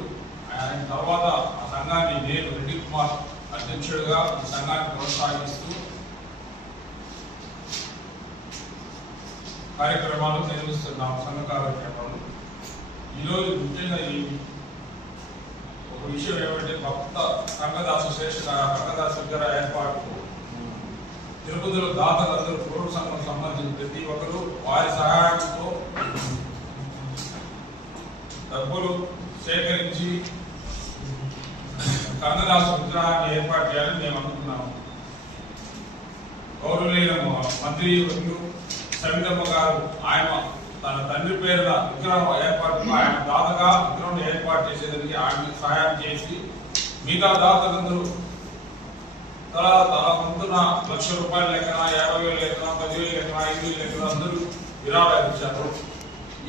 అధ్యక్షుడు. ఆయన తర్వాత ఆ సంఘాన్ని నేను రెడ్డి కుమార్ అధ్యక్షుడిగా ఈ సంఘాన్ని కొనసాగిస్తూ కార్యక్రమాలు నిర్వహిస్తున్నాం. సంఘ కార్యక్రమాలు ఈరోజు ముఖ్యంగా ఒక విషయం ఏమంటే భక్త కనకదాసు శ్రేష్ఠ కనకదాసు విగ్రహ ఏర్పాటు తిరుపతిలో దాతలందరూ పూర్వ సంఘం సంబంధించిన ప్రతి ఒక్కరూ వారి సహాయంతో డబ్బులు సేకరించి కనకదాసు విగ్రహాన్ని ఏర్పాటు చేయాలని మేము అనుకున్నాము. గౌరవనీయ మంత్రి సవితమ్మ గారు ఆయన తన తండ్రి పేరున విగ్రహం ఏర్పాటు ఆయన దాతగా విగ్రహం ఏర్పాటు చేసేదానికి ఆయన సహాయం చేసి మిగతా దాతలందరూ తల వంతున ₹1,00,000 లెక్కన 50,000 లెక్కన 10,000 లెక్కన 5,000 లెక్కన అందరూ విరాళాలు ఇచ్చారు.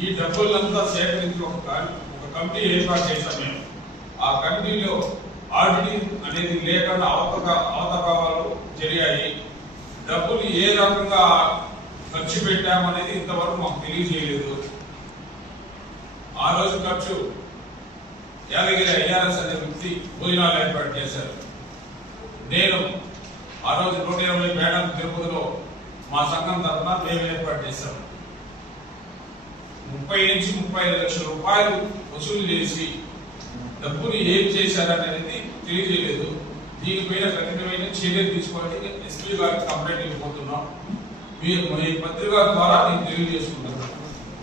ఈ డబ్బులంతా సేకరించి ఒక కమిటీ ఏర్పాటు చేశాం మేము. ఆ కమిటీలో ఆడిటింగ్ అనేది లేకుండా అవతకాలు జరిగాయి. డబ్బులు ఏ రకంగా ఖర్చు పెట్టామనేది ఇంతవరకు మాకు తెలియజేయలేదు. ఆ రోజు ఖర్చు యాదగిరి ఐఆర్ఎస్ అనే వ్యక్తి భోజనాలు ఏర్పాటు చేశారు. నేను ఆ రోజు 120 మేడం తిరుపతిలో మా సంఘం తరఫున మేము ఏర్పాటు చేశాం. 30 నుంచి 35 లక్షల రూపాయలు వసూలు చేసి డబ్బులు ఏం చేశారనేది తెలియజేయలేదు. దీనిపైన కఠినమైన చర్యలు తీసుకోవాలని ఎస్పీ గారికి కంప్లైంట్ ఇవ్వబోతున్నాం. మీ పత్రిక ద్వారా నేను తెలియజేసుకున్నాను.